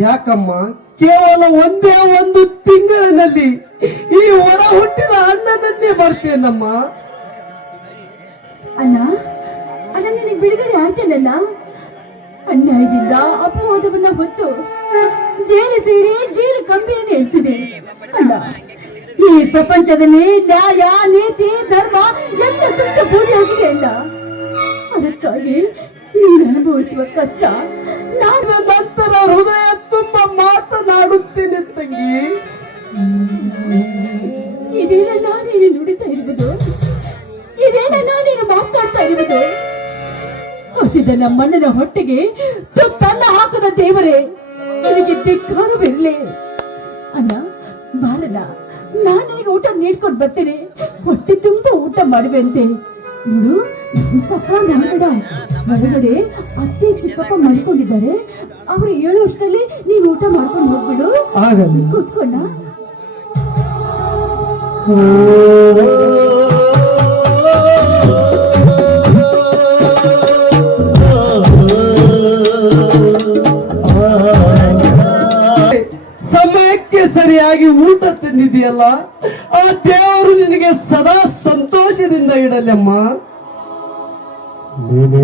ಯಾಕಮ್ಮ? ಕೇವಲ ಒಂದೇ ಒಂದು ತಿಂಗಳಿನಲ್ಲಿ ಈ ಒಣ ಹುಟ್ಟಿದ ಅಣ್ಣನನ್ನೇ ಬರ್ತೇನಮ್ಮ ಅಣ್ಣ ಅಣ್ಣ, ನಿನಗೆ ಬಿಡುಗಡೆ ಆಯ್ತೇನಲ್ಲ ಅನ್ಯಾಯದಿಂದ ಅಪವಾದವನ್ನ ಹೊತ್ತು ಜೇಲು ಸೇರಿ ಜೇಲು ಕಂಬಿಯನ್ನು ಎಣಿಸಿದೆ ಈ ಪ್ರಪಂಚದಲ್ಲಿ ನ್ಯಾಯ, ನೀತಿ, ಧರ್ಮ ಎಲ್ಲ ಸುಟ್ಟು ಬೂದಿಯಾಗಿದೆ ಅಣ್ಣ. ಅದಕ್ಕಾಗಿ ಅನುಭವಿಸುವ ಕಷ್ಟ. ನಾನು ನನ್ನ ನಂತರ ಹೃದಯ ತುಂಬ ಮಾತನಾಡುತ್ತೇನೆ ತಂಗಿ ಇದೇನ ನೀನು ನುಡಿತಾ ಇರುವುದು? ನಾನು ನೀನು ಮಾತಾಡ್ತಾ ಇರುವುದು? ಹಸಿದ ನಮ್ಮಣ್ಣನ ಹೊಟ್ಟೆಗೆ ತನ್ನ ಹಾಕದ ದೇವರೇ, ನನಗೆ ಧಿಕ್ಕಾರವಿರಲಿ ಅಣ್ಣ ಬಾರಲ್ಲ ನಾನು ನಿನಗೆ ಊಟ ನೀಡ್ಕೊಂಡು ಬರ್ತೇನೆ. ಹೊಟ್ಟೆ ತುಂಬ ಊಟ ಮಾಡುವಂತೆ. ನೋಡು ಸಪ್ಪ ನನ್ಬೇಡ ಹೊರಗಡೆ ಅತ್ತೆ ಚಿಕ್ಕಪ್ಪ ಮಾಡ್ಕೊಂಡಿದ್ದಾರೆ ಅವ್ರು ಹೇಳುವಷ್ಟರಲ್ಲಿ ನೀನು ಊಟ ಮಾಡ್ಕೊಂಡು ಹೋಗ್ಬಿಡು. ಕೂತ್ಕೊಂಡ. ಸರಿಯಾಗಿ ಊಟ ತಿಂದಿದೆಯಲ್ಲ ಆ ದೇವರು ನಿನಗೆ ಸದಾ ಸಂತೋಷದಿಂದ ಇಡಲಮ್ಮ. ತುತ್ತು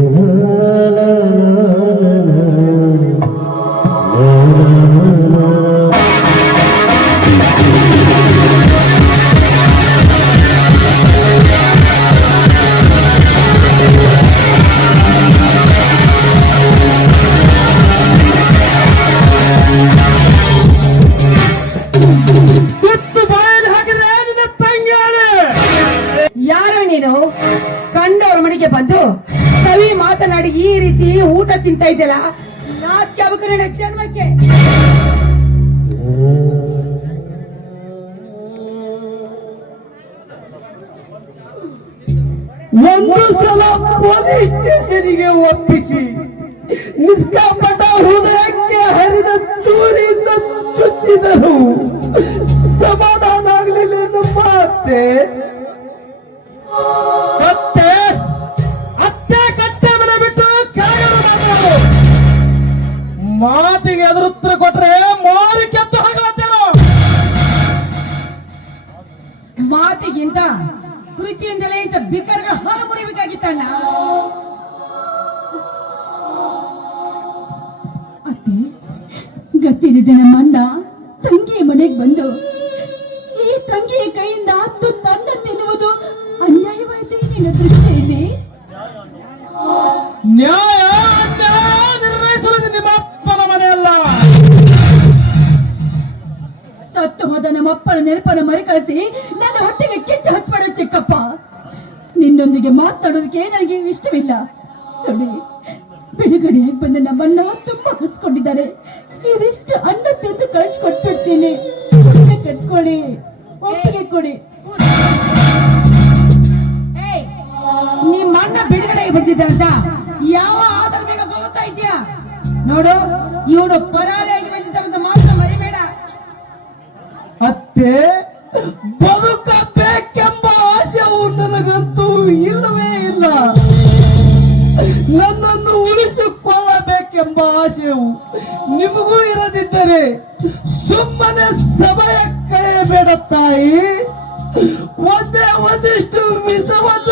ಊಟ ತಿಂತ ಇದೆಯಲ್ಲ ನಾಚಿ ಅವಕರಣ ಜನ್ಮಕ್ಕೆ. ಒಂದು ಸಲ ಪೊಲೀಸ್ ಸ್ಟೇಷನ್ಗೆ ಒಪ್ಪಿಸಿ. ನಿಷ್ಕಾಪಟ ಹೃದಯಕ್ಕೆ ಹರಿದ ಚೂರಿಯಿಂದ ಚುಚ್ಚಿದರು ಸಮಾಧಾನ ಆಗಲಿಲ್ಲ ನಮ್ಮ ಬಂದಿದ್ದ ಅಂತ ಯಾವ ಆಧಾರ ಮೇಲೆ ಹೋಗ್ತಾ ಇದೆಯಾ ನೋಡು, ಇವನು ಪರಾರಿಯಾಗಿ ಬಂದಿದ್ದಾರಂತ ಮಾತ್ರ ಮರಿಬೇಡ. ಅತ್ತೆ ಬದುಕಬೇಕೆಂಬ ಆಶೆವು ನನಗಂತೂ ಇಲ್ಲವೇ ಇಲ್ಲ. ನನ್ನನ್ನು ಉಳಿಸಿಕೊಳ್ಳಬೇಕೆಂಬ ಆಶೆಯು ನಿಮಗೂ ಇರದಿದ್ದರೆ ಸುಮ್ಮನೆ ಸಮಯ ಕಳೆಯಬೇಡ ತಾಯಿ. ಒಂದೇ ಒಂದಿಷ್ಟು ವಿಷವನ್ನು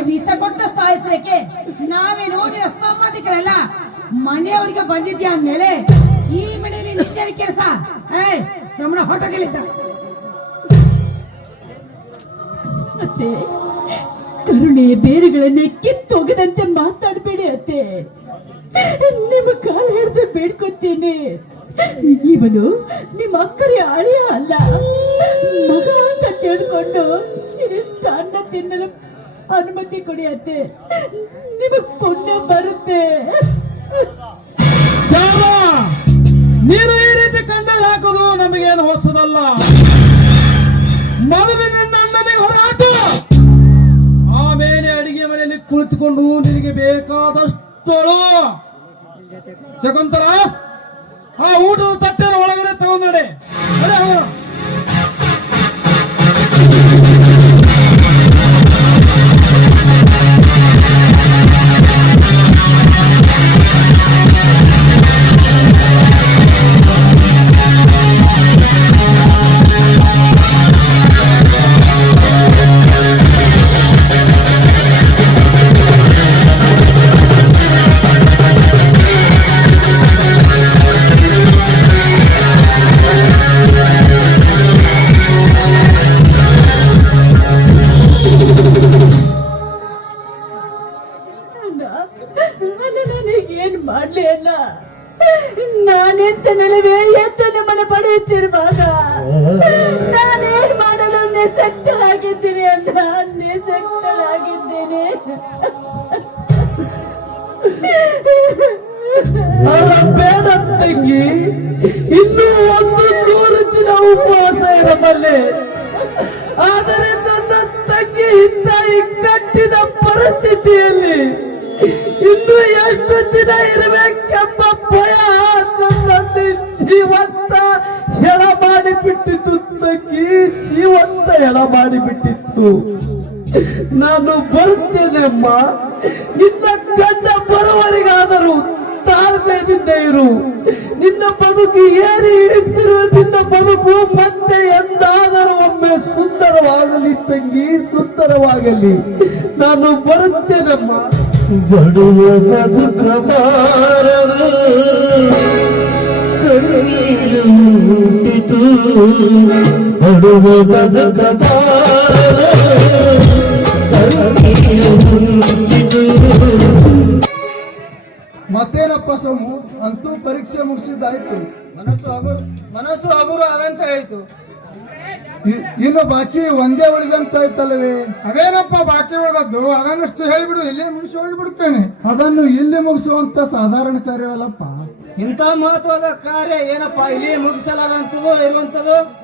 ನಿನ್ನಂತವರಿಗೆ ವಿಷ ಕೊಟ್ಟು ಸಾಯಿಸಲಿಕ್ಕೆ ನಾವೇ ನೋಡಿ ಸಂಬಂಧಿಕರಲ್ಲ ಮನೆಯವರಿಗೆ ಬಂದಿದ್ಯಾ ಅಂದ್ಮೇಲೆ ಈ ಮನೆಯಲ್ಲಿ ನಿಂದೇನು ಕೆಲಸ ಸಮಣ ಹೊಟ್ಟೋಗಲಿದ್ದ ಅತ್ತೆ ಕರುಣೆಯ ಬೇರುಗಳನ್ನೇ ಕಿತ್ತೊಗೆದಂತೆ ಮಾತಾಡಬೇಡಿ ಅತ್ತೆ. ನಿಮ್ಮ ಕಾಲು ಹಿಡಿದು ಬೇಡ್ಕೊತೀನಿ. ಇವನು ನಿಮ್ಮ ಅಕ್ಕರಿ ಅಳಿಯ ಅಲ್ಲ. ಮಗ ಅಂತ ತಿಳ್ಕೊಂಡು ಇದಿಷ್ಟು ಅನ್ನ ತಿನ್ನಲು ಅನುಮತಿ ಕೊಡಿ ಅತ್ತೆ. ನಿಮಗ್ ಪುಣ್ಯ ಬರುತ್ತೆ. ನೀನು ಈ ರೀತಿ ಕಣ್ಣಲ್ಲಿ ಹಾಕೋದು ನಮಗೇನು ಹೊಸದಲ್ಲ. ಮೊದಲು ನಿನ್ನ ಅಣ್ಣನಿಗೆ ಹೊರಹಾಕು. ಆಮೇಲೆ ಅಡಿಗೆ ಮನೆಯಲ್ಲಿ ಕುಳಿತುಕೊಂಡು ನಿನಗೆ ಬೇಕಾದಷ್ಟು ಜಗಂತರ ಆ ಊಟದ ತಟ್ಟೆನ ಒಳಗಡೆ ತಗೊಂಡಡೆ ಅದೇ ಉಪವಾಸ ಇರಬಲ್ಲೆ ಆದರೆ ನನ್ನ ತಂಗಿ ಇಂದ ಇಕ್ಕಟ್ಟಿನ ಪರಿಸ್ಥಿತಿಯಲ್ಲಿ ಇನ್ನು ಎಷ್ಟು ದಿನ ಇರಬೇಕೆಂಬ ಭಯ ನನ್ನಲ್ಲಿ ಜೀವಂತ ಹೆಳ ಮಾಡಿಬಿಟ್ಟಿತ್ತು ತಂಗಿ, ಜೀವಂತ ಹೆಳ ಮಾಡಿಬಿಟ್ಟಿತ್ತು ನಾನು ಬರುತ್ತೇನೆ ಅಮ್ಮ ನಿನ್ನ ಗಂಡ ಬರುವವರೆಗಾದರೂ ತಾಳ್ಮೆಯಿಂದ ಇರು ನಿನ್ನ ಬದುಕು ಏರಿ ಇಳಿತಿರುವ ನಿನ್ನ ಬದುಕು ಮತ್ತೆ ಎಂದಾದರೂ ಒಮ್ಮೆ ಸುಂದರವಾಗಲಿ ತಂಗಿ, ಸುಂದರವಾಗಲಿ. ನಾನು ಬರುತ್ತೇನಮ್ಮ. ಬಡುವ ಹುಟ್ಟಿತು ಬಡುವ ಬದುಕಬಾರದು ಮತ್ತೇನಪ್ಪ ಸೋಮು ಅಂತೂ ಪರೀಕ್ಷೆ ಮುಗಿಸಿದ್ದಾಯ್ತು. ಮನಸ್ಸು ಹಗುರು ಮನಸ್ಸು ಹಗುರು ಅದಂತ ಆಯ್ತು. ಇ- ಇನ್ನು ಬಾಕಿ ಒಂದೇ ಉಳಿದಂತಾಯ್ತಲ್ಲವೇ? ಅದೇನಪ್ಪ ಬಾಕಿ ಉಳಿದದ್ದು? ಅದನ್ನಷ್ಟು ಹೇಳಿಬಿಡು ಇಲ್ಲೇ ಮುಗಿಸಿ ಹೋಗಿಬಿಡುತ್ತೇನೆ ಅದನ್ನು ಇಲ್ಲಿ ಮುಗಿಸುವಂತ ಸಾಧಾರಣ ಕಾರ್ಯವಲ್ಲಪ್ಪ. ಇಂಥ ಮಹತ್ವದ ಕಾರ್ಯ ಏನಪ್ಪ? ಇಲ್ಲಿ ಮುಗಿಸಲಾರಂತದ್ದು ಇರುವಂತದ್ದು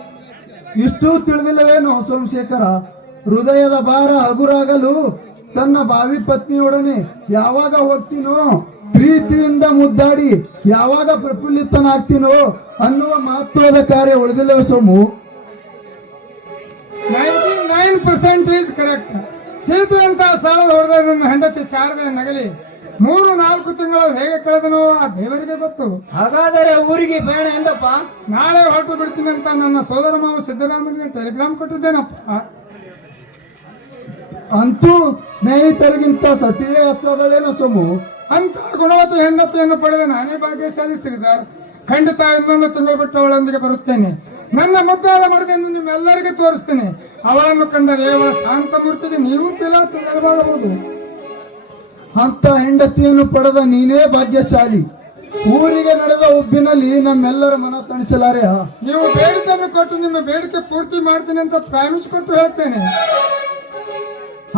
ಇಷ್ಟು ತಿಳಿದಿಲ್ಲವೇನು ಸೋಮಶೇಖರ? ಹೃದಯದ ಭಾರ ಹಗುರಾಗಲು ತನ್ನ ಬಾವಿ ಪತ್ನಿಯೊಡನೆ ಯಾವಾಗ ಹೋಗ್ತೀನೋ? ಪ್ರೀತಿಯಿಂದ ಮುದ್ದಾಡಿ ಯಾವಾಗ ಪ್ರಫುಲ್ಲಿತನಾಗ್ತೀನೋ ಅನ್ನುವ ಮಹತ್ವದ ಕಾರ್ಯ ಉಳಿದಿಲ್ಲ Somu? Ninety nine percentage correct Setu ಅಂತ ಸಾಲದ ಹೊಡೆದ ನನ್ನ ಹೆಂಡತಿ ಶಾರದೆ ನಗಲಿ ಮೂರು ನಾಲ್ಕು ತಿಂಗಳು ಹೇಗೆ ಕಳೆದನೋ ಆ ದೇವರಿಗೆ ಗೊತ್ತು. ಹಾಗಾದರೆ ಊರಿಗೆ ಬೇಡ ಎಂದಪ್ಪ? ನಾಳೆ ಹೊರಟು ಬಿಡ್ತೀನಿ ಅಂತ ನನ್ನ ಸೋದರ ಮಾವ ಸಿದ್ದರಾಮಯ್ಯಗೆ ಟೆಲಿಗ್ರಾಮ್ ಕೊಟ್ಟಿದ್ದೇನಪ್ಪ. ಅಂತೂ ಸ್ನೇಹಿತರಿಗಿಂತ ಸತಿಯೇ ಹಚ್ಚೋದಳೇನೋ ಸೋಮು? ಅಂತ ಗುಣವತ್ತ ಹೆಂಡತಿಯನ್ನು ಪಡೆದ ನಾನೇ ಭಾಗ್ಯಶಾಲಿ ಶ್ರೀಧರ್. ಖಂಡಿತ ಇನ್ನೊಂದು ತಿಂಗಳು ಬಿಟ್ಟು ಅವಳೊಂದಿಗೆ ಬರುತ್ತೇನೆ. ನನ್ನ ಮುದ್ದಾದ ಮಡದೆಯನ್ನು ನಿಮ್ಮೆಲ್ಲರಿಗೂ ತೋರಿಸ್ತೇನೆ. ಅವಳನ್ನು ಕಂಡ ರೇವ ಶಾಂತ ಮೂರ್ತಿಗೆ ನೀವು ತಿಲ ಅಂತ ಹೆಂಡತಿಯನ್ನು ಪಡೆದ ನೀನೇ ಭಾಗ್ಯಶಾಲಿ. ಊರಿಗೆ ನಡೆದ ಉಬ್ಬಿನಲ್ಲಿ ನಮ್ಮೆಲ್ಲರ ಮನ ತಣಿಸಲಾರೆ. ನೀವು ಬೇಡಿಕೆಯನ್ನು ಕೊಟ್ಟು ನಿಮ್ಮ ಬೇಡಿಕೆ ಪೂರ್ತಿ ಮಾಡ್ತೀನಿ ಅಂತ ಪ್ರಾಮಿಸ್ ಕೊಟ್ಟು ಹೇಳ್ತೇನೆ.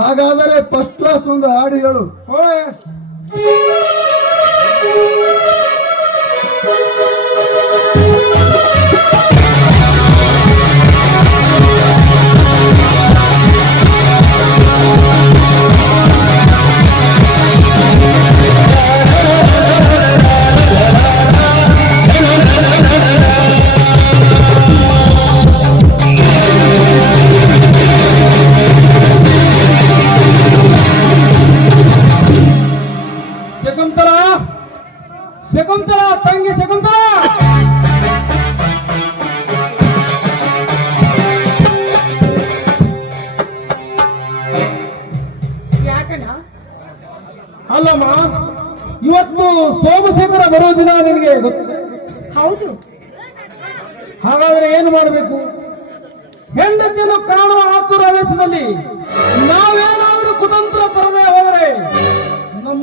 ಹಾಗಾದರೆ ಫಸ್ಟ್ ಕ್ಲಾಸ್ ಒಂದು ಹಾಡು ಹೇಳು. Oh yes. Thank you.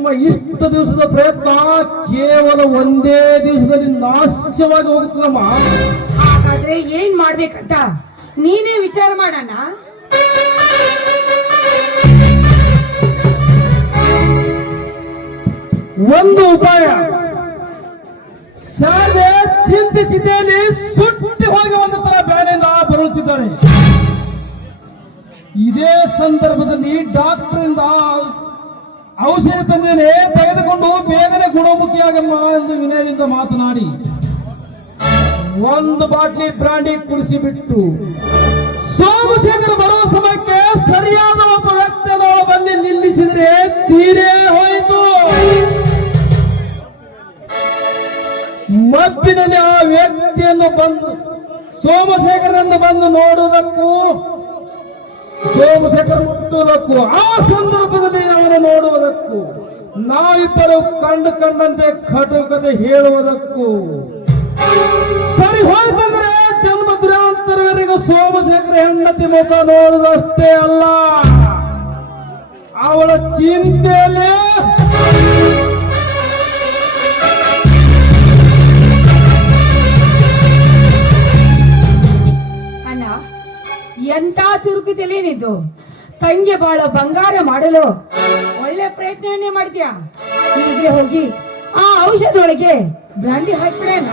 ನಮ್ಮ ಇಷ್ಟು ದಿವಸದ ಪ್ರಯತ್ನ ಕೇವಲ ಒಂದೇ ದಿವಸದಲ್ಲಿ ನಾಶವಾಗಿ ಹೋಗುತ್ತದಮ್ಮ ಹಾಗಾದ್ರೆ ಏನ್ ಮಾಡ್ಬೇಕಂತ ನೀನೇ ವಿಚಾರ ಮಾಡಣ? ಒಂದು ಉಪಾಯ. ಶಾರದೆ ಚಿಂತೆ ಚಿತೆಯಲ್ಲಿ ಸುಟ್ಟಿ ಹೋಗಿ ಒಂದು ತರ ಬ್ಯಾನಿಂದ ಬರುತ್ತಿದ್ದಾಳೆ ಇದೇ ಸಂದರ್ಭದಲ್ಲಿ ಡಾಕ್ಟರಿಂದ ಔಷಧಿ ತೆಗೆದುಕೊಂಡು ಬೇಗನೆ ಗುಣಮುಖಿಯಾಗಮ್ಮ ಎಂದು ವಿನಯದಿಂದ ಮಾತನಾಡಿ, ಒಂದು ಬಾಟ್ಲಿ ಬ್ರಾಂಡಿ ಕುಡಿಸಿಬಿಟ್ಟು ಸೋಮಶೇಖರ್ ಬರುವ ಸಮಯಕ್ಕೆ ಸರಿಯಾದ ಒಬ್ಬ ವ್ಯಕ್ತಿಯನ್ನು ಬಂದು ನಿಲ್ಲಿಸಿದ್ರೆ ತೀರೇ ಹೋಯಿತು. ಮಬ್ಬಿನಲ್ಲಿ ಆ ವ್ಯಕ್ತಿಯನ್ನು ಬಂದು ಸೋಮಶೇಖರನ್ನು ಬಂದು ನೋಡುವುದಕ್ಕೂ ಸೋಮಶೇಖರ ಮುಟ್ಟುವುದಕ್ಕೂ ಆ ಸಂದರ್ಭದಲ್ಲಿ ಅವನು ನೋಡುವುದಕ್ಕೂ, ನಾವಿಬ್ಬರು ಕಂಡು ಕಂಡಂತೆ ಕಟುಕತೆ ಹೇಳುವುದಕ್ಕೂ. ಸರಿ, ಹೋಯ್ತಂದ್ರೆ ಜನ್ಮ ದುರಾಂತರವರೆಗೂ ಸೋಮಶೇಖರ ಹೆಂಡತಿ ಮುಖ ನೋಡುವುದಷ್ಟೇ ಅಲ್ಲ. ಅವಳ ಚಿಂತೆಯಲ್ಲಿ ಪರಿಸ್ಥಿತಿಯಲ್ಲಿ ಏನಿದ್ದು ತಂಗಿ ಬಾಳ ಬಂಗಾರ ಮಾಡಲು ಒಳ್ಳೆ ಪ್ರಯತ್ನವನ್ನೇ ಮಾಡ್ತೀಯ? ಈಗಲೇ ಹೋಗಿ ಆ ಔಷಧ ಒಳಗೆ ಬ್ರಾಂಡಿ ಹಾಕ್ಬಿಡೋಣ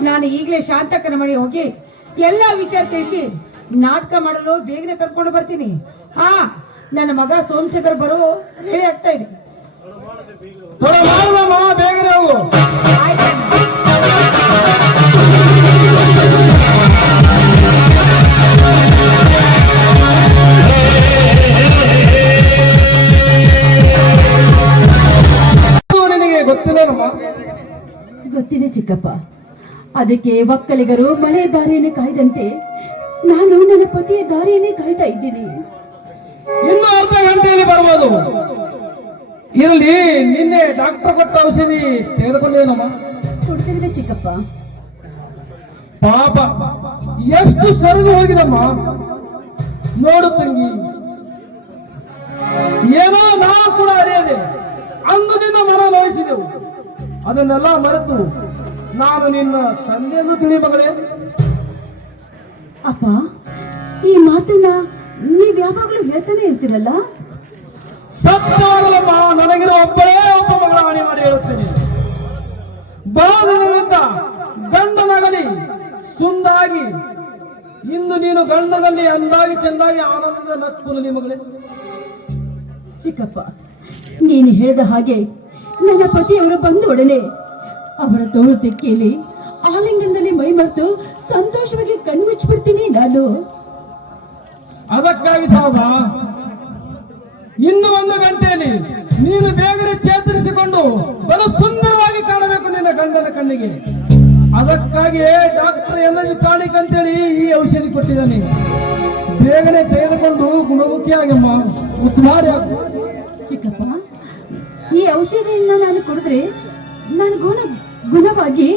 ನಾನು ಈಗಲೇ ಶಾಂತಕನ ಮನೆ ಹೋಗಿ ಎಲ್ಲ ವಿಚಾರ ತಿಳಿಸಿ ನಾಟಕ ಮಾಡಲು ಬೇಗನೆ ಕರ್ಕೊಂಡು ಬರ್ತೀನಿ. ಹಾ ನನ್ನ ಮಗ ಸೋಮಶೇಖರ್ ಬರೋ ರೆಡಿ ಆಗ್ತಾ ಇದೆ. ಬೇಗನೆ ಹೋಗು. ಗೊತ್ತಿದೆ ಚಿಕ್ಕಪ್ಪ. ಅದಕ್ಕೆ ಒಕ್ಕಲಿಗರು ಮಳೆ ದಾರಿಯನ್ನು ಕಾಯ್ದಂತೆ ನಾನು ನನ್ನ ಪತಿಯ ದಾರಿಯನ್ನೇ ಕಾಯ್ತಾ ಇದ್ದೀನಿ. ಇನ್ನೂ ಅರ್ಧ ಗಂಟೆಯಲ್ಲಿ ಬರ್ಬೋದು. ಇರಲಿ ನಿನ್ನೆ ಡಾಕ್ಟರ್ ಕೊಟ್ಟ ಔಷಧಿ ತೆಗೆದುಕೊಂಡೇನಮ್ಮ ಕೊಡ್ತಿದ್ರೆ ಚಿಕ್ಕಪ್ಪ. ಪಾಪ ಎಷ್ಟು ಸರಿದು ಹೋಗಿದಮ್ಮ. ನೋಡು ತಂಗಿ. ಏನೋ ನಾವು ಕೂಡ ಅರಿಯದೆ ಅಂದು ನಿನ್ನ ಮನ ನೋಯಿಸಿದೆವು. ಅದನ್ನೆಲ್ಲ ಮರೆತು ನಾನು ನಿನ್ನ ತಂದೆಯನ್ನು ತಿಳಿ ಮಗಳೇ. ಅಪ್ಪ ಈ ಮಾತನ್ನ ನೀವ್ ಯಾವಾಗ್ಲೂ ಹೇಳ್ತಾನೆ ಇರ್ತೀರಲ್ಲ? ಸತ್ಯವಾಗಲಮ್ಮ ನನಗಿರೋ ಒಬ್ಬಳೇ ಒಬ್ಬ ಮಗಳ ಹಣೆ ಮಾಡಿ ಹೇಳುತ್ತೇನೆ. ಬಾಧನಗಳಿಂದ ಗಂಡನಗಲಿ ಸುಂದಾಗಿ ಇಂದು ನೀನು ಗಂಡನಲ್ಲಿ ಅಂದಾಗಿ ಚೆಂದಾಗಿ ಆನಂದದ ನೀ ಮಗಳೇ. ಚಿಕ್ಕಪ್ಪ ನೀನು ಹೇಳಿದ ಹಾಗೆ ನನ್ನ ಪತಿಯವರು ಬಂದು ಒಡನೆ ಅವರ ತೋಳು ತೆಕ್ಕೆಯಲ್ಲಿ ಆಲಿಂಗನದಲ್ಲಿ ಮೈ ಮರೆತು ಸಂತೋಷವಾಗಿ ಕಣ್ಮುಚ್ಚಿಬಿಡ್ತೀನಿ ನಾನು. ಅದಕ್ಕಾಗಿ ಸಾಬ ಇನ್ನು ಒಂದು ಗಂಟೆಯಲ್ಲಿ ನೀನು ಬೇಗನೆ ಚೇತರಿಸಿಕೊಂಡು ಬಲು ಸುಂದರವಾಗಿ ಕಾಣಬೇಕು ನಿನ್ನ ಗಂಡನ ಕಣ್ಣಿಗೆ. ಅದಕ್ಕಾಗಿಯೇ ಡಾಕ್ಟರ್ ಎನರ್ಜಿ ಟಾನಿಕ್ ಅಂತೇಳಿ ಈ ಔಷಧಿ ಕೊಟ್ಟಿದ್ದಾನೆ. ಬೇಗನೆ ತೆಗೆದುಕೊಂಡು ಗುಣಮುಖಿಯಾಗಮ್ಮ ಆಗು. ಚಿಕ್ಕಪ್ಪ ಈ ಔಷಧಿಯನ್ನ ನಾನು ಕುಡಿದ್ರೆ ನಾನು ಗುಣ, ಗುಣವಾಗಿ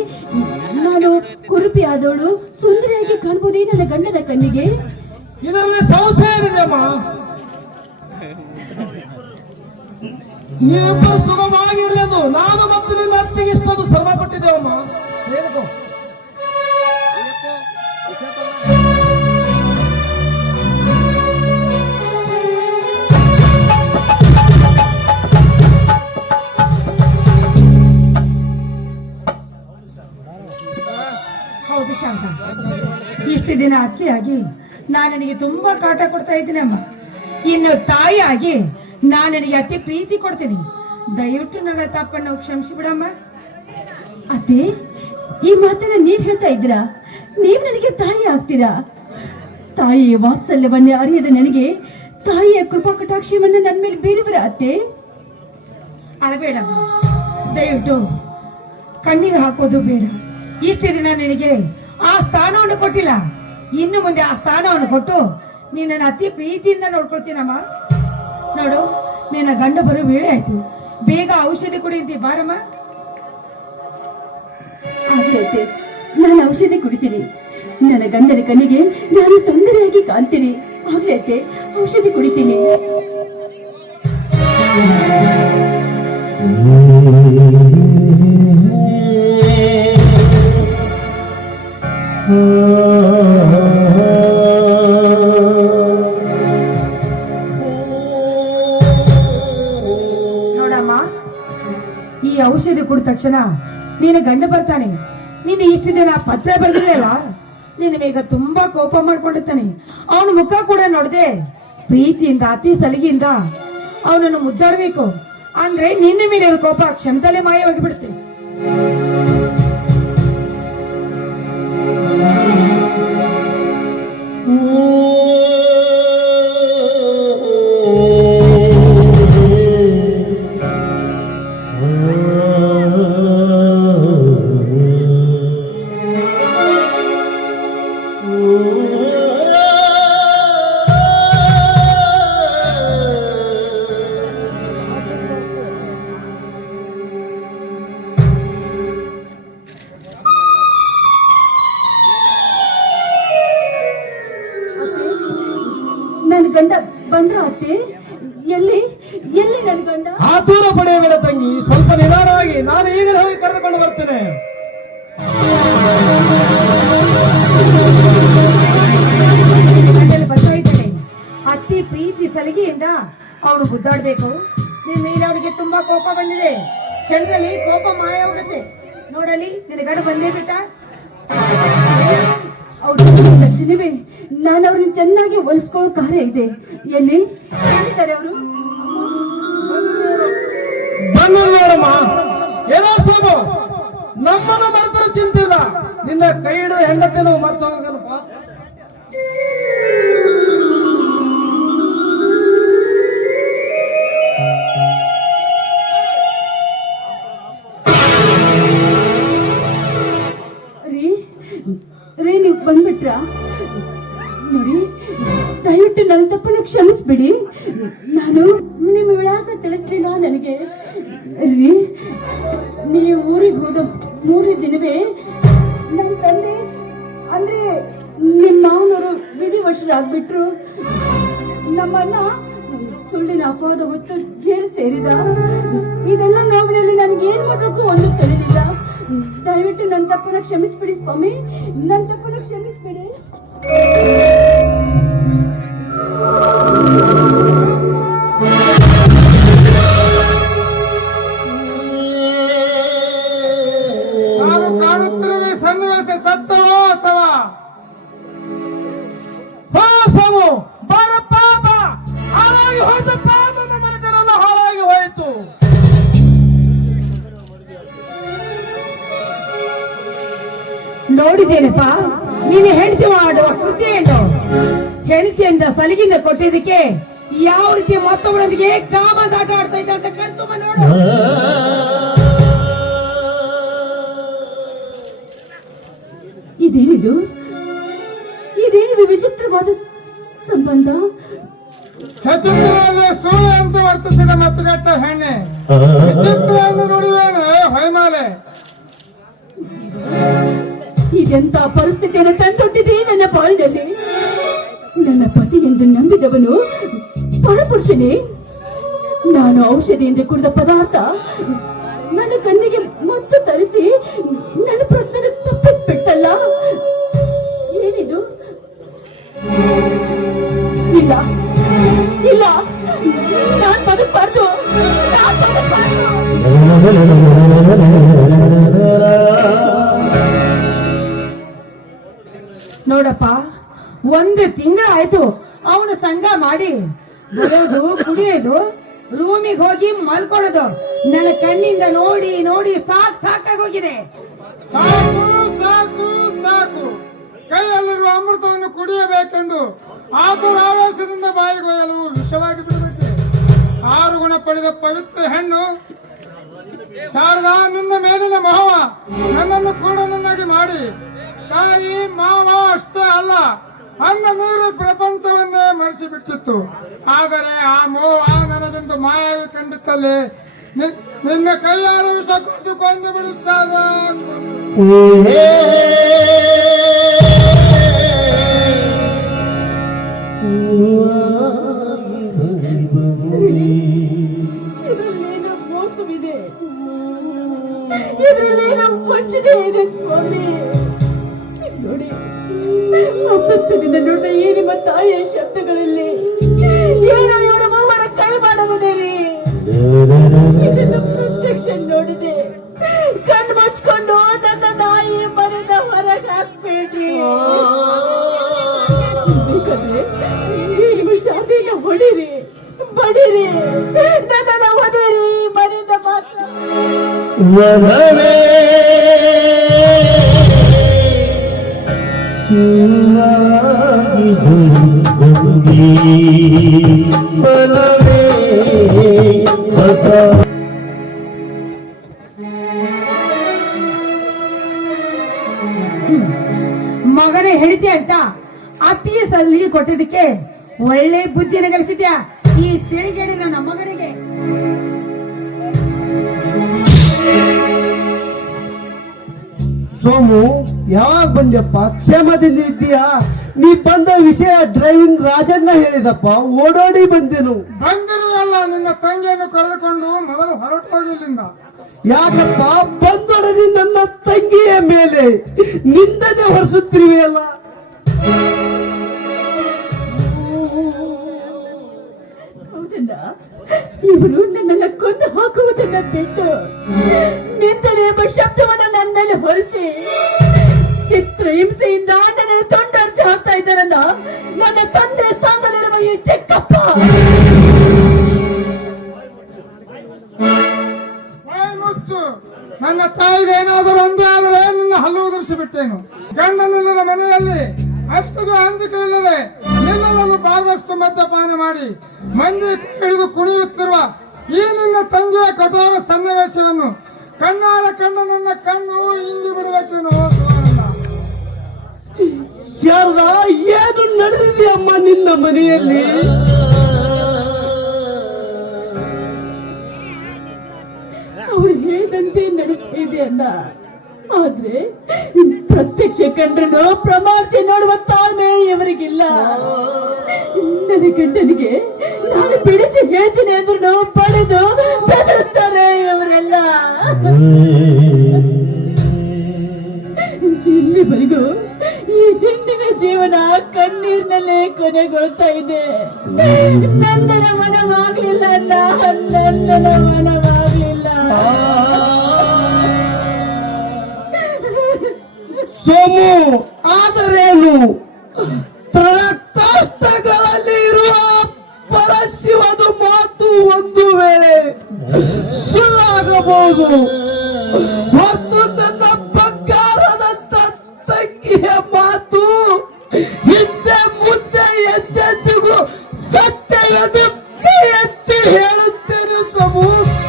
ನಾನು ಕುರುಪಿ ಆದವಳು, ಸುಂದರಿಯಾಗಿ ಕಾಣ್ಬೋದೇ ನನ್ನ ಗಂಡನ ಕಣ್ಣಿಗೆ? ಇದರಲ್ಲಿ ಸಂಶಯ ಏನಿದೆ ಅಮ್ಮ. ನೀವಿಬ್ಬರು ಸುಗಮವಾಗಿರಲೆಂದು ನಾನು ಮತ್ತು ನಿನ್ನ ಅತ್ತಿಗೆ ಇಷ್ಟೊಂದು ಶ್ರಮ ಪಟ್ಟಿದ್ದೇವಮ್ಮ. ಹೇಳ್ಕೊ. ಶಾಂತ ಇಷ್ಟು ದಿನ ಅತ್ತೆಯಾಗಿ ನಾನು ನಿನಗೆ ತುಂಬಾ ಕಾಟ ಕೊಡ್ತಾ ಇದ್ದೀನಿ ಅಮ್ಮ ಇನ್ನು ತಾಯಿಯಾಗಿ ನಾನು ನಿನಗೆ ಅತಿ ಪ್ರೀತಿ ಕೊಡ್ತೀನಿ. ದಯವಿಟ್ಟು ನನ್ನ ತಪ್ಪನ್ನು ಕ್ಷಮಿಸಿ ಬಿಡಮ್ಮ ಅತ್ತೆ, ಈ ಮಾತನ್ನ ನೀವ್ ಹೇಳ್ತಾ ಇದ್ದೀರಾ? ನೀವು ನನಗೆ ತಾಯಿ ಆಗ್ತೀರಾ? ತಾಯಿಯ ವಾತ್ಸಲ್ಯವನ್ನೇ ಅರಿಯದ ನನಗೆ ತಾಯಿಯ ಕೃಪಾ ಕಟಾಕ್ಷವನ್ನ ನನ್ನ ಮೇಲೆ ಬೀರುವರ ಅತ್ತೆ. ಅಳಬೇಡಮ್ಮ ದಯವಿಟ್ಟು ಕಣ್ಣೀರು ಹಾಕೋದು ಬೇಡ. ಇಷ್ಟು ದಿನ ನಿನಗೆ ಆ ಸ್ಥಾನವನ್ನು ಕೊಟ್ಟಿಲ್ಲ. ಇನ್ನು ಮುಂದೆ ಆ ಸ್ಥಾನವನ್ನು ಕೊಟ್ಟು ನಿನ್ನನ್ನು ಅತಿ ಪ್ರೀತಿಯಿಂದ ನೋಡ್ಕೊಳ್ತೀನಮ್ಮ. ನೋಡು, ನಿನ್ನ ಗಂಡ ಬರೋ ವೇಳೆ ಆಯ್ತು. ಬೇಗ ಔಷಧಿ ಕುಡಿಯಂತಿ ಬಾರಮ್ಮ. ನಾನು ಔಷಧಿ ಕುಡಿತೀನಿ. ನನ್ನ ಗಂಡನ ಕಣ್ಣಿಗೆ ನಾನು ಸುಂದರಿಯಾಗಿ ಕಾಣ್ತೀನಿ. ಆಗ್ಲೈತೆ ಔಷಧಿ ಕುಡಿತೀನಿ. ತಕ್ಷಣ ನೀನು ಗಂಡ ಬರ್ತಾನೆ. ನೀನು ಇಷ್ಟು ದಿನ ಪತ್ರ ಬರೆದಿರಲ್ಲ ನೀನು ಈಗ ತುಂಬಾ ಕೋಪ ಮಾಡ್ಕೊಂಡಿರ್ತಾನೆ. ಅವನ ಮುಖ ಕೂಡ ನೋಡ್ದೆ, ಪ್ರೀತಿಯಿಂದ, ಅತಿ ಸಲಿಗೆಯಿಂದ ಅವನನ್ನು ಮುದ್ದಾಡಬೇಕು. ಅಂದ್ರೆ ನಿನ್ನ ಮೇಲೆ ಕೋಪ ಕ್ಷಣದಲ್ಲೇ ಮಾಯವಾಗಿ ಬಿಡುತ್ತೆ ಇದೆ. ಎಲ್ಲಿ? ಎಲ್ಲಿದ್ದಾರೆ ಅವರು? ನೋಡಮ್ಮ ಏನೋ ಸಾಬು? ನಮ್ಮನ್ನು ಮರೆತರ ಚಿಂತೆ ಇಲ್ಲ ನಿನ್ನ ಕೈ ಹಿಡಿದ ಹೆಂಡತಿ ನಾವು ಮರ್ತು ಹೋಗಲ್ಲಪ್ಪ ದಯವಿಟ್ಟು ನನ್ನ ತಪ್ಪನ್ನ ಕ್ಷಮಿಸ್ಬಿಡಿ. ನಾನು ನಿಮ್ಮ ವಿಳಾಸ ತಿಳಿಸ್ಲಿಲ್ಲ ನನಗೆ. ನೀವು ಊರಿಗೆ ಹೋದ ಮೂರು ದಿನವೇ ನನ್ನ ತಂದೆ, ಅಂದ್ರೆ ನಿಮ್ಮ ಮಾವನವರು ವಿಧಿವಶರಾಗ್ಬಿಟ್ರು ನಮ್ಮಣ್ಣ ಸುಳ್ಳಿನ ಅಪವಾದ ಹೊತ್ತು ಜೇರು ಸೇರಿದ. ಇದೆಲ್ಲ ನೋವಿನಲ್ಲಿ ನನಗೆ ಏನ್ ಮಾಡ್ಬೇಕು ಒಂದು ತಿಳಿದಿಲ್ಲ ದಯವಿಟ್ಟು ನನ್ನ ತಪ್ಪನ್ನ ಕ್ಷಮಿಸ್ಬಿಡಿ ಸ್ವಾಮಿ. ನನ್ನ ತಪ್ಪನ್ನ ಕ್ಷಮಿಸ್ಬಿಡಿ. ನಾನು ಕೊಟ್ಟಿದ್ದಕ್ಕೆ ಯಾವ ರೀತಿ ಮತ್ತೊಬ್ಬರೊಂದಿಗೆ ಕಾಮದಾಟ ಆಡ್ತಾ ಇದ್ದ ಅಂತ ಕಣ್ತುಂಬ ನೋಡು. ಇದೇನಿದು? ಇದೇನಿದು ವಿಚಿತ್ರವಾದ ಸಂಬಂಧ? ಸಚಿತ್ರ ಸೋಲ ಅಂತ ವರ್ತಿಸಿದ ಮತ್ತುಗಟ್ಟ ಹೆಣ್ಣೆ. ವಿಚಿತ್ರ ಎಂದು ನುಡಿವೇನೆ ಹೊಯ್ಮಾಲೆ. ಇದೆಂತ ಪರಿಸ್ಥಿತಿಯನ್ನು ತಂದೊಟ್ಟಿದೆ ನನ್ನ ಬಾಳಿನಲ್ಲಿ? ನನ್ನ ಪತಿ ಎಂದು ನಂಬಿದವನು ಪರಪುರುಷನೇ. ನಾನು ಔಷಧಿಯಿಂದ ಕುಡಿದ ಪದಾರ್ಥ ನನ್ನ ಕಣ್ಣಿಗೆ ಮತ್ತು ತರಿಸಿ ನನ್ನ ಪ್ರಜ್ಞೆ ತಪ್ಪಿಸ್ಬಿಟ್ಟಲ್ಲ. ಏನಿದು? ಇಲ್ಲ ಇಲ್ಲ. ನಾನ್ ಬದುಕ್ಬಾರ್ದು. ನೋಡಪ್ಪ. ಒಂದು ತಿಂಗಳಾಯ್ತು ಅವನು ಸಂಘ ಮಾಡಿ ಕುಡಿಯೋದು ರೂಮಿಗೆ ಹೋಗಿ ಮಲ್ಕೊಳ್ಳೋದು. ನನ್ನ ಕಣ್ಣಿಂದ ನೋಡಿ ನೋಡಿ ಸಾಕ್ ಸಾಕಾಗೋಗಿದೆ ಸಾಕು ಸಾಕು ಸಾಕು. ಕೈಯಲ್ಲಿರುವ ಅಮೃತವನ್ನು ಕುಡಿಯಬೇಕೆಂದು ಆತುರ ಆವೇಶದಿಂದ ಬಾಯಿಗೊಯ್ಯಲು ವಿಷವಾಗಿ ಬಿಡಬೇಕು. ಆರು ಗುಣ ಪಡೆದ ಪವಿತ್ರ ಹೆಣ್ಣು. ಶಾರದಾ, ನಿನ್ನ ಮೇಲಿನ ಮಹವ ನನ್ನನ್ನು ಕೂಡನನ್ನಾಗಿ ಮಾಡಿ. ತಾಯಿ, ಮಾವ ಅಷ್ಟೇ ಅಲ್ಲ. ಅನ್ನ ನೀರು ಪ್ರಪಂಚವನ್ನೇ ಮರೆಸಿಬಿಟ್ಟಿತ್ತು. ಆದರೆ ಆ ಮೋಹ ನನಗೆಂದು ಮಾಯಾವಿ ಕಂಡಿತ್ತಲ್ಲಿ ನಿನ್ನ ಕೈಯಾರ ವಿಷ ಕೊಟ್ಟು ಕೊಂದು ಬಿಡಿಸ್ತಾನ. ಇದರಲ್ಲಿ ಮೋಸವಿದೆ. ಇದರಲ್ಲೇನೋ ವಂಚನೆ ಇದೆ ಸ್ವಾಮಿ. ಅಸತ್ಯದಿಂದ ನೋಡಿದ ಈ ನಿಮ್ಮ ತಾಯಿಯ ಶಬ್ದಗಳಲ್ಲಿ? ಏನೋ ಇವರ ಮೂವರ ಕೈ ಮಾಡಬಹುದೇ ರೀ ಇದನ್ನು ಪ್ರತ್ಯಕ್ಷ ನೋಡಿದೆ. ಕಣ್ಣು ಮುಚ್ಕೊಂಡು ನನ್ನ ತಾಯಿ ಮನೆಯಿಂದ ಹೊರಗೆ ಹಾಕ್ಬೇಡ್ರಿ. ನೀವು ಶಾದಿನ ಹೊಡಿರಿ, ಬಡಿರಿ. ನನ್ನನ್ನ ಒದಿರಿ, ಮನೆಯಿಂದ ಮಾತ್ರ. ಬಂದಿ ಬಲವೇ ಹೊಸ. ಮಗನೇ ಹೇಳಿದ್ಯ ಅಂತ ಅತಿ ಸಲ್ಲಿಗೆ ಕೊಟ್ಟಿದ್ದಕ್ಕೆ ಒಳ್ಳೆ ಬುದ್ಧಿನ ಗಳಿಸಿದ್ಯಾ ಈ ತಿಳಿಗೇಡಿ ನಮ್ಮ ಮಗನಿಗೆ. ಸೋಮು ಯಾವಾಗ ಬಂದ್ಯಪ್ಪ? ಕ್ಷೇಮದಿಂದ ಇದ್ದೀಯಾ? ನೀ ಬಂದ ವಿಷಯ ಡ್ರೈವಿಂಗ್ ರಾಜಣ್ಣ ಹೇಳಿದಪ್ಪ. ಓಡೋಡಿ ಬಂದೆನು. ಬಂದಿರುವಲ್ಲ ನಿನ್ನ ತಂಗಿಯನ್ನು ಕರೆದುಕೊಂಡು ಮೊದಲು ಹೊರಟು ಹೋಗಿಲ್ಲಿಂದ ಯಾಕಪ್ಪ? ಬಂದೊಡನೆ ನನ್ನ ತಂಗಿಯ ಮೇಲೆ ನಿಂದನೆ ಹೊರಸುತ್ತಿರುವೆಯಲ್ಲ ಇವರು ನನ್ನನ್ನ ಕೊಂದು ಹಾಕುವುದನ್ನ ಬಿಟ್ಟು ನಿಂದನೆ ಎಂಬ ಶಬ್ದವನ್ನ ನನ್ನ ಮೇಲೆ ಹೊರಿಸಿ ಚಿತ್ರ ಹಿಂಸೆಯಿಂದ ನನ್ನನ್ನು ತೊಂಡರಿಸಿ ಹೋಗ್ತಾ ಇದ್ದಾರಲ್ಲ ನನ್ನ ತಂದೆ ಸ್ಥಾನದಲ್ಲಿರುವ ಈ ಚಿಕ್ಕಪ್ಪ. ನನ್ನ ತಾಯಿಗೆ ಏನಾದರೂ ಒಂದು ಆದರೆ ನನ್ನ ಹಲ್ಲು ಉದುರಿಸಿಬಿಟ್ಟೇನು? ಗಂಡನು ನನ್ನ ಮನೆಯಲ್ಲಿ ಹತ್ತಿಗೂ ಅಂಜಿಕೆ ಇಲ್ಲದೆ ನಿನ್ನನ್ನು ಬಾರದಷ್ಟು ಮದ್ಯಪಾನ ಮಾಡಿ ಮಂದಿ ಹಿಡಿದು ಕುಣಿಯುತ್ತಿರುವ ಈ ನಿನ್ನ ತಂದೆಯ ಕಠೋರ ಸನ್ನಿವೇಶವನ್ನು ಕಣ್ಣಾರ ಕಣ್ಣು ನನ್ನ ಕಣ್ಣು ಇಂಗಿ ಬಿಡಬೇಕೇನು. ಶಾರದಾ ಏನು ನಡೆದಿದೆಯಮ್ಮ ನಿನ್ನ ಮನೆಯಲ್ಲಿ? ಅವ್ರು ಹೇಳಿದಂತೆ ನಡೆದಿದೆ ಅಂತ ಅಲ್ಲ. ಆದ್ರೆ ಪ್ರತ್ಯಕ್ಷ ಕಂಡ್ರನು ಪ್ರಮಾಣಿಸಿ ನೋಡುವ ತಾಳ್ಮೆ ಇವರಿಗಿಲ್ಲ ನನ್ನ ಗಂಡನಿಗೆ ನಾನು ಬಿಡಿಸಿ ಹೇಳ್ತೀನಿ ಅಂದ್ರೂ ಪಡೆದು ಬೆದರಿಸ್ತಾರೆ ಇವರೆಲ್ಲ ಇಲ್ಲಿವರೆಗೂ ಹೆಣ್ಣಿನ ಜೀವನ ಕಣ್ಣೀರಿನಲ್ಲೇ ಕೊನೆಗೊಳ್ತಾ ಇದೆ. ನಂದನ ಮನವಾಗ್ಲಿಲ್ಲ ನಂದನ ಮನವಾಗ್ಲಿಲ್ಲ. ಸೋಮು, ಆದರೇನು? ಕಷ್ಟಗಳಲ್ಲಿ ಇರುವ ಮಾತು ಒಂದು ವೇಳೆ ಸುಳ್ಳಾಗಬಹುದು. ಮತ್ತು ತಂಗಿಯ ಮಾತು ಹಿಂದೆ ಮುಂದೆ ಎಂದೆಂದಿಗೂ ಸತ್ಯವೆಂದು ಕೈ ಎತ್ತಿ ಹೇಳುತ್ತೇನೆ ಸಮೂ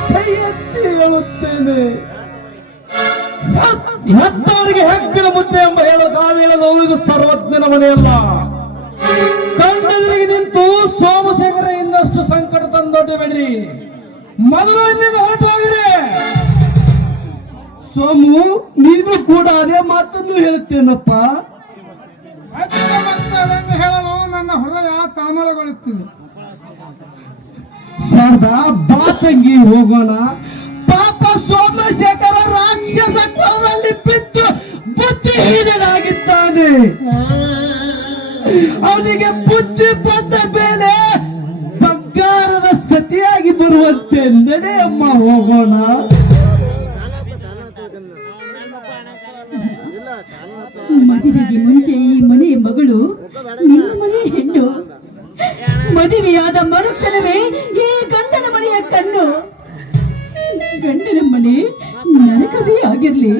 ಕೈ ಎತ್ತಿ ಹೇಳುತ್ತೇನೆ ಹೆತ್ತವರಿಗೆ ಹೆಗ್ಗಿನ ಮುದ್ದೆ ಎಂಬ ಹೇಳೋ ಇದು ಸರ್ವಜ್ಞನ ಮನೆಯಲ್ಲ. ಕಂಡದರಿಗೆ ನಿಂತು ಸೋಮಶೇಖರ ಇನ್ನಷ್ಟು ಸಂಕಟ ತಂದೊಡ್ಡಬೇಡ್ರಿ. ಮೊದಲು ಇಲ್ಲಿಂದ ಹೊರಟೋಗಿರಿ. ಸೋಮು ನೀನು ಕೂಡ ಅದೇ ಮಾತನ್ನು ಹೇಳುತ್ತೇನಪ್ಪ? ಹೇಳಲು ನನ್ನ ಹೃದಯ ತಳಮಳಗೊಳ್ಳುತ್ತಿದೆ ಸರ್ದಾ ಬಾ ತಂಗಿ ಹೋಗೋಣ. ಪಾಪ ಸೋಮಶೇಖರ ರಾಕ್ಷಸ ಕೋಲಲ್ಲಿ ಬಿದ್ದು ಬುದ್ಧಿಹೀನನಾಗಿದ್ದಾನೆ. ಅವನಿಗೆ ಬುದ್ಧಿ ಬಂದ ಮೇಲೆ ಬಂಗಾರದ ಸ್ಥಿತಿಯಾಗಿ ಬರುವಂತೆ ನಡೆಯಮ್ಮ ಹೋಗೋಣ. ಮದುವೆಗೆ ಮುಂಚೆ ಈ ಮನೆ ಮಗಳು ನಿಮ್ಮ ಮನೆ ಹೆಣ್ಣು. ಮದುವೆಯಾದ ಮರುಕ್ಷಣವೇ ಈ ಗಂಡನ ಮನೆಯ ಕಣ್ಣು. ಗಂಡನ ಮನೆ ನರಕವೇ ಆಗಿರ್ಲಿ,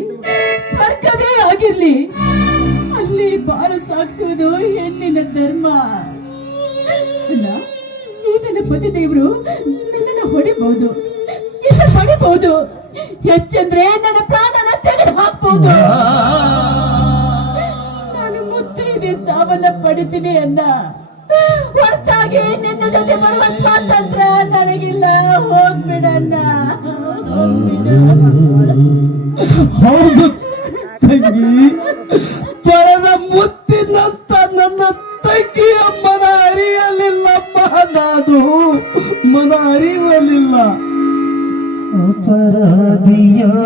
ಸ್ವರ್ಗವೇ ಆಗಿರ್ಲಿ. ಅಲ್ಲಿ ಬಾಳು ಸಾಗಿಸುವುದು ಹೆಣ್ಣಿನ ಧರ್ಮ. ಅಲ್ಲ ನನ್ನ ಪತಿ ದೇವರು ನನ್ನನ್ನು ಹೊಡಿಬಹುದು. ಇಲ್ಲ ಹೊಡಿಬಹುದು. ಹೆಚ್ಚಂದ್ರೆ ನನ್ನ ಪ್ರಾಣನ ತೆಗೆದು ಹಾಕ್ಬಹುದು ಮುತ್ತೈದೆ ಸಾವನ್ನ ಪಡಿತೀನಿ ಅನ್ನ ಹೊರತಾಗಿ ನಿನ್ನ ಜೊತೆ ಬರುವ ಸ್ವಾತಂತ್ರ್ಯ ನನಗಿಲ್ಲ. ಹೋಗ್ಬಿಡಣ್ಣ ಹೋಗ್ಬಿಡು ಹೌದು ತಂಗಿ. ಮುತ್ತಿನಂತ ನನ್ನ ತಂಗಿಯ ಮನ ಅರಿಯಲಿಲ್ಲ ನಾನು ಮನ ಅರಿಯಲಿಲ್ಲ. ಅಪರಾಧಿಯಾರು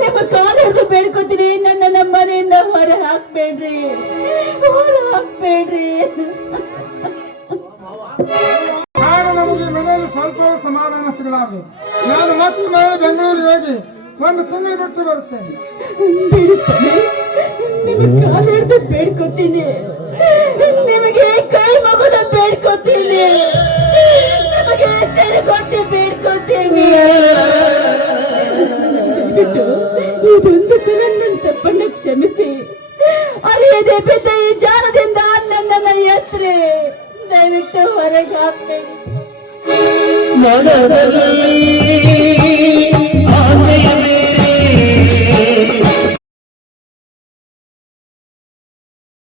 ನಿಮ್ಮ ಕಾಲು ಹಿಡಿದು ಬೇಡ್ಕೊತೀನಿ ನನ್ನ ನಮ್ಮ ಮನೆಯಿಂದ ಹೊರ ಹಾಕ್ಬೇಡ್ರಿ. ಹೊರ ಹಾಕ್ಬೇಡ್ರಿ. ಮನೆಯಲ್ಲಿ ಸ್ವಲ್ಪ ಸಮಾಧಾನ ಸಿಗಲಾರದು ನಾನು ಮತ್ತೆ ಮರಳಿ ಬೆಂಗಳೂರಿಗೆ ಹೋಗಿ ಒಂದು ತಿಂಗಳು ಬಿಟ್ಟು ಬರುತ್ತೇನೆ. ಬೇಡಿ ಸ್ವಾಮಿ ನಿಮ್ಮ ಕಾಲು ಹಿಡಿದು ಬೇಡ್ಕೊತೀನಿ. ನಿಮಗೆ ಕೈ ಮಗುದ ಬೇಡ್ಕೊತೀನಿ. ನಿಮಗೆ ತೆರೆ ಕೊಟ್ಟು ಬೇಡ್ಕೊತೀನಿ. ಬಿಟ್ಟು ಇದೊಂದು ಸಲ ನನ್ನ ತಪ್ಪನ್ನ ಕ್ಷಮಿಸಿ ಅರಿಯದೆ ಬಿದ್ದ ಈ ಜಾಲದಿಂದ ನನ್ನನ್ನ ಎತ್ತರೆ ದಯವಿಟ್ಟು ಹೊರಗೆ ಹಾಕ್ಬೇಡಿ ಮನದಲ್ಲಿ